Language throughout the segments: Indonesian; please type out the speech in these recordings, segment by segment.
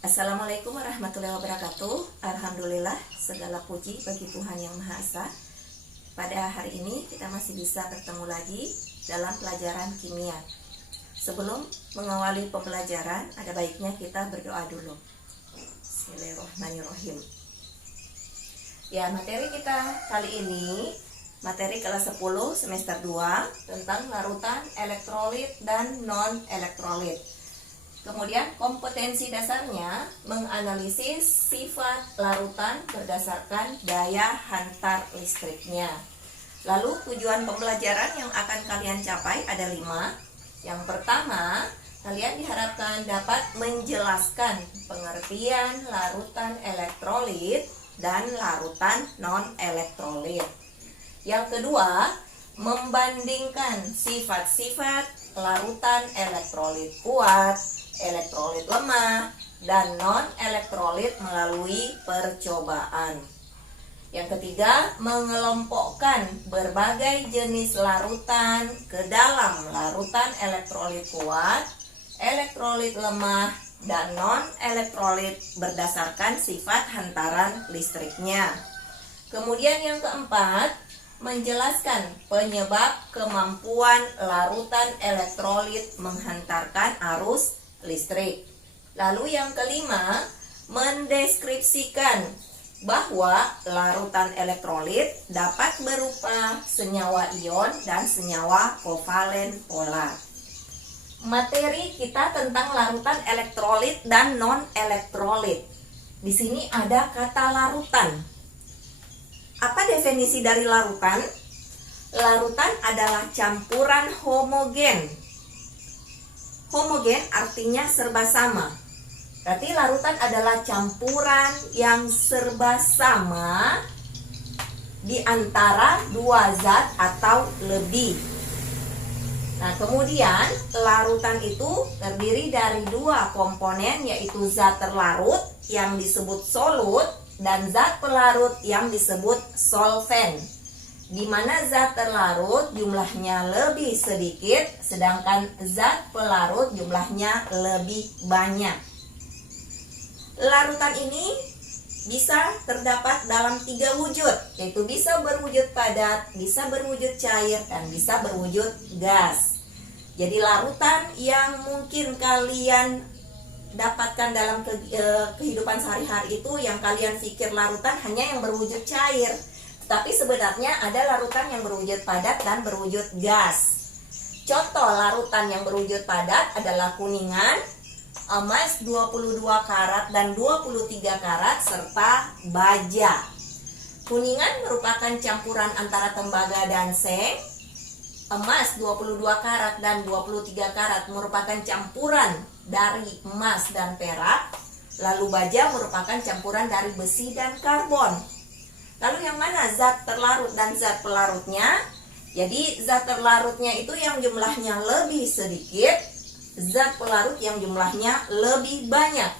Assalamualaikum warahmatullahi wabarakatuh. Alhamdulillah, segala puji bagi Tuhan Yang Maha Esa. Pada hari ini kita masih bisa bertemu lagi dalam pelajaran kimia. Sebelum mengawali pembelajaran, ada baiknya kita berdoa dulu. Bismillahirrahmanirrahim. Ya, materi kita kali ini materi kelas 10 semester 2 tentang larutan elektrolit dan non-elektrolit. Kemudian kompetensi dasarnya menganalisis sifat larutan berdasarkan daya hantar listriknya. Lalu tujuan pembelajaran yang akan kalian capai ada 5. Yang pertama, kalian diharapkan dapat menjelaskan pengertian larutan elektrolit dan larutan non-elektrolit. Yang kedua, membandingkan sifat-sifat larutan elektrolit kuat, elektrolit lemah, dan non-elektrolit melalui percobaan. Yang ketiga, mengelompokkan berbagai jenis larutan ke dalam larutan elektrolit kuat, elektrolit lemah, dan non-elektrolit berdasarkan sifat hantaran listriknya. Kemudian yang keempat, menjelaskan penyebab kemampuan larutan elektrolit menghantarkan arus listrik. Lalu yang kelima, mendeskripsikan bahwa larutan elektrolit dapat berupa senyawa ion dan senyawa kovalen polar. Materi kita tentang larutan elektrolit dan non-elektrolit. Di sini ada kata larutan. Apa definisi dari larutan? Larutan adalah campuran homogen. Homogen artinya serba sama. Berarti larutan adalah campuran yang serba sama di antara dua zat atau lebih. Nah, kemudian larutan itu terdiri dari dua komponen, yaitu zat terlarut yang disebut solut dan zat pelarut yang disebut solvent. Di mana zat terlarut jumlahnya lebih sedikit, sedangkan zat pelarut jumlahnya lebih banyak. Larutan ini bisa terdapat dalam 3 wujud, yaitu bisa berwujud padat, bisa berwujud cair, dan bisa berwujud gas. Jadi larutan yang mungkin kalian dapatkan dalam kehidupan sehari-hari itu yang kalian pikir larutan hanya yang berwujud cair. Tapi sebenarnya ada larutan yang berwujud padat dan berwujud gas. Contoh larutan yang berwujud padat adalah kuningan, emas 22 karat dan 23 karat, serta baja. Kuningan merupakan campuran antara tembaga dan seng. Emas 22 karat dan 23 karat merupakan campuran dari emas dan perak. Lalu baja merupakan campuran dari besi dan karbon. Lalu yang mana zat terlarut dan zat pelarutnya? Jadi zat terlarutnya itu yang jumlahnya lebih sedikit, zat pelarut yang jumlahnya lebih banyak.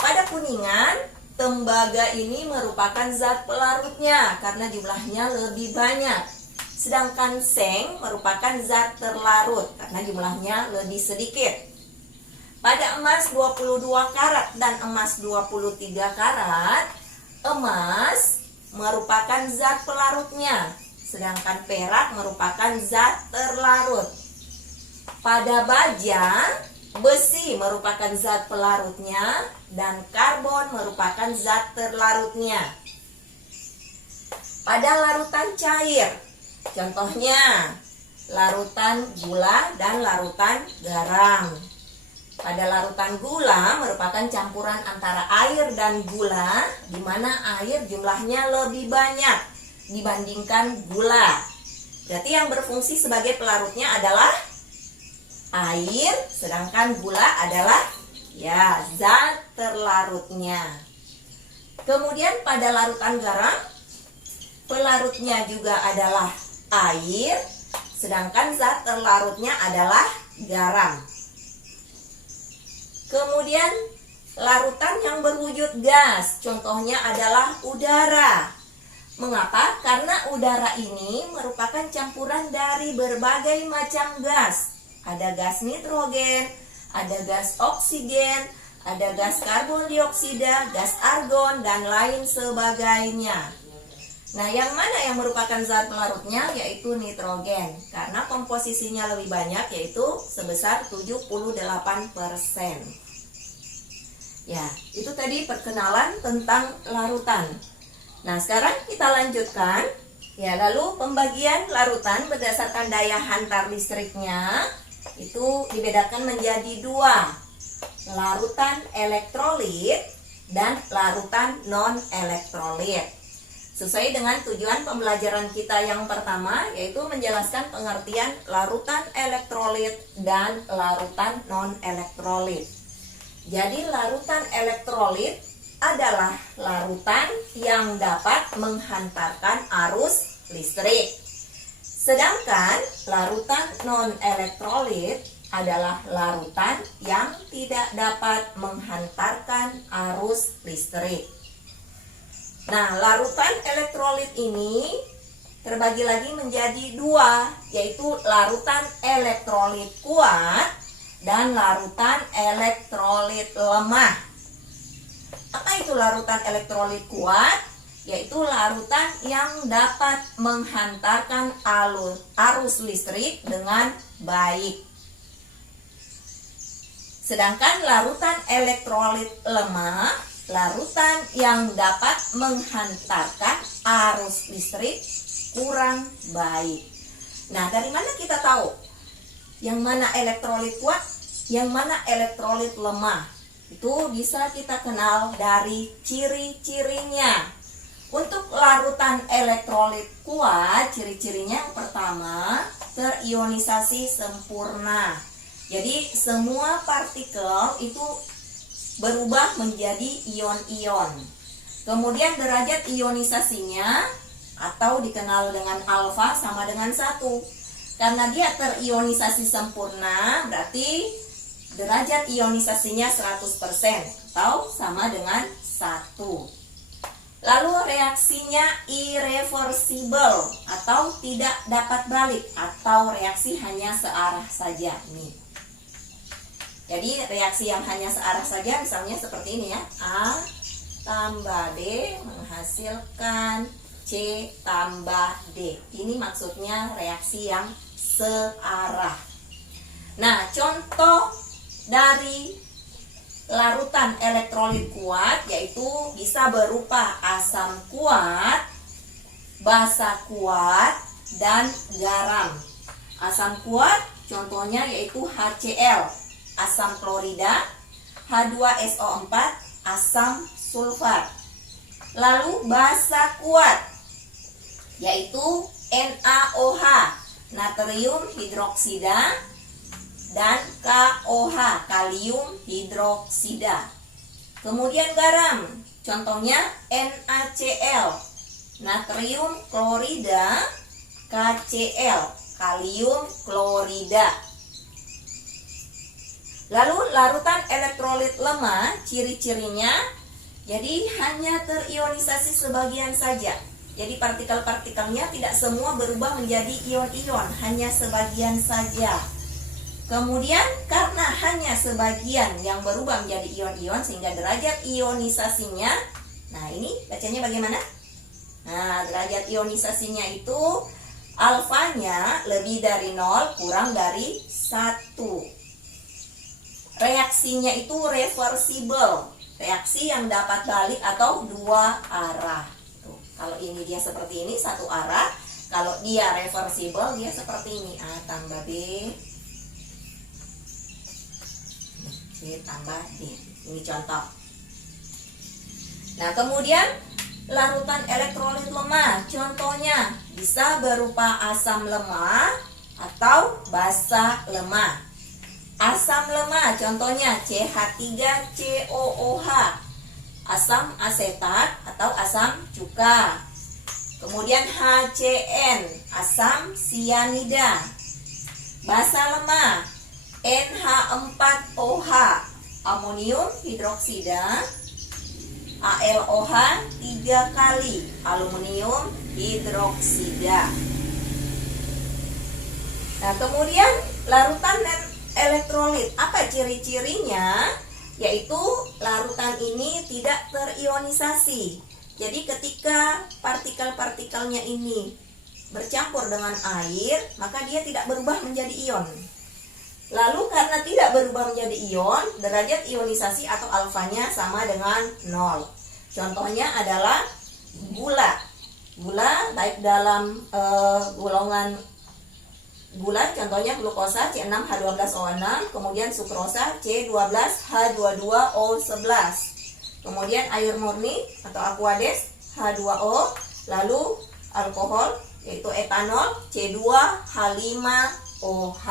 Pada kuningan, tembaga ini merupakan zat pelarutnya karena jumlahnya lebih banyak. Sedangkan seng merupakan zat terlarut karena jumlahnya lebih sedikit. Pada emas 22 karat dan emas 23 karat, emas merupakan zat pelarutnya, sedangkan perak merupakan zat terlarut. Pada baja, besi merupakan zat pelarutnya dan karbon merupakan zat terlarutnya. Pada larutan cair, contohnya larutan gula dan larutan garam. Pada larutan gula merupakan campuran antara air dan gula, di mana air jumlahnya lebih banyak dibandingkan gula. Berarti yang berfungsi sebagai pelarutnya adalah air, sedangkan gula adalah zat terlarutnya. Kemudian pada larutan garam, pelarutnya juga adalah air, sedangkan zat terlarutnya adalah garam. Kemudian larutan yang berwujud gas, contohnya adalah udara. Mengapa? Karena udara ini merupakan campuran dari berbagai macam gas. Ada gas nitrogen, ada gas oksigen, ada gas karbon dioksida, gas argon, dan lain sebagainya. Nah, yang mana yang merupakan zat pelarutnya? Yaitu nitrogen, karena komposisinya lebih banyak, yaitu sebesar 78%. Ya, itu tadi perkenalan tentang larutan. Nah, sekarang kita lanjutkan. Ya, lalu pembagian larutan berdasarkan daya hantar listriknya itu dibedakan menjadi dua, larutan elektrolit dan larutan non-elektrolit. Sesuai dengan tujuan pembelajaran kita yang pertama, yaitu menjelaskan pengertian larutan elektrolit dan larutan non-elektrolit. Jadi larutan elektrolit adalah larutan yang dapat menghantarkan arus listrik. Sedangkan larutan non-elektrolit adalah larutan yang tidak dapat menghantarkan arus listrik. Nah, larutan elektrolit ini terbagi lagi menjadi dua, yaitu larutan elektrolit kuat dan larutan elektrolit lemah. Apa itu larutan elektrolit kuat? Yaitu larutan yang dapat menghantarkan arus listrik dengan baik. Sedangkan larutan elektrolit lemah, larutan yang dapat menghantarkan arus listrik kurang baik. Nah, dari mana kita tahu yang mana elektrolit kuat, yang mana elektrolit lemah? Itu bisa kita kenal dari ciri-cirinya. Untuk larutan elektrolit kuat, ciri-cirinya yang pertama, terionisasi sempurna. Jadi semua partikel itu berubah menjadi ion-ion. Kemudian derajat ionisasinya atau dikenal dengan alfa sama dengan 1. Karena dia terionisasi sempurna, berarti derajat ionisasinya 100% atau sama dengan 1. Lalu reaksinya irreversible atau tidak dapat balik, atau reaksi hanya searah saja nih. Jadi reaksi yang hanya searah saja misalnya seperti ini ya. A tambah B menghasilkan C tambah D. Ini maksudnya reaksi yang searah. Nah, contoh dari larutan elektrolit kuat yaitu bisa berupa asam kuat, basa kuat, dan garam. Asam kuat contohnya yaitu HCl, asam klorida, H2SO4, asam sulfat. Lalu basa kuat yaitu NaOH, natrium hidroksida, dan KOH, kalium hidroksida. Kemudian garam, contohnya NaCl, natrium klorida, KCl, kalium klorida. Lalu larutan elektrolit lemah, ciri-cirinya jadi hanya terionisasi sebagian saja. Jadi partikel-partikelnya tidak semua berubah menjadi ion-ion, hanya sebagian saja. Kemudian karena hanya sebagian yang berubah menjadi ion-ion sehingga derajat ionisasinya, nah ini bacanya bagaimana? Nah, derajat ionisasinya itu alfanya lebih dari 0 kurang dari 1. Reaksinya itu reversible, reaksi yang dapat balik atau dua arah. Tuh, kalau ini dia seperti ini satu arah, kalau dia reversible dia seperti ini, A tambah B, C tambah D. Ini contoh. Nah, kemudian larutan elektrolit lemah, contohnya bisa berupa asam lemah atau basa lemah. Asam lemah contohnya CH3COOH, asam asetat atau asam cuka. Kemudian HCN, asam sianida. Basa lemah NH4OH, amonium hidroksida. ALOH 3 kali, aluminium hidroksida. Nah, kemudian larutan elektrolit, apa ciri-cirinya? yaitu larutan ini tidak terionisasi. Jadi ketika partikel-partikelnya ini bercampur dengan air, maka dia tidak berubah menjadi ion. Lalu karena tidak berubah menjadi ion, derajat ionisasi atau alfanya sama dengan 0. Contohnya adalah gula. Gula baik dalam golongan gula, contohnya glukosa C6H12O6, kemudian sukrosa C12H22O11. Kemudian air murni atau aqueous H2O, lalu alkohol yaitu etanol C2H5OH.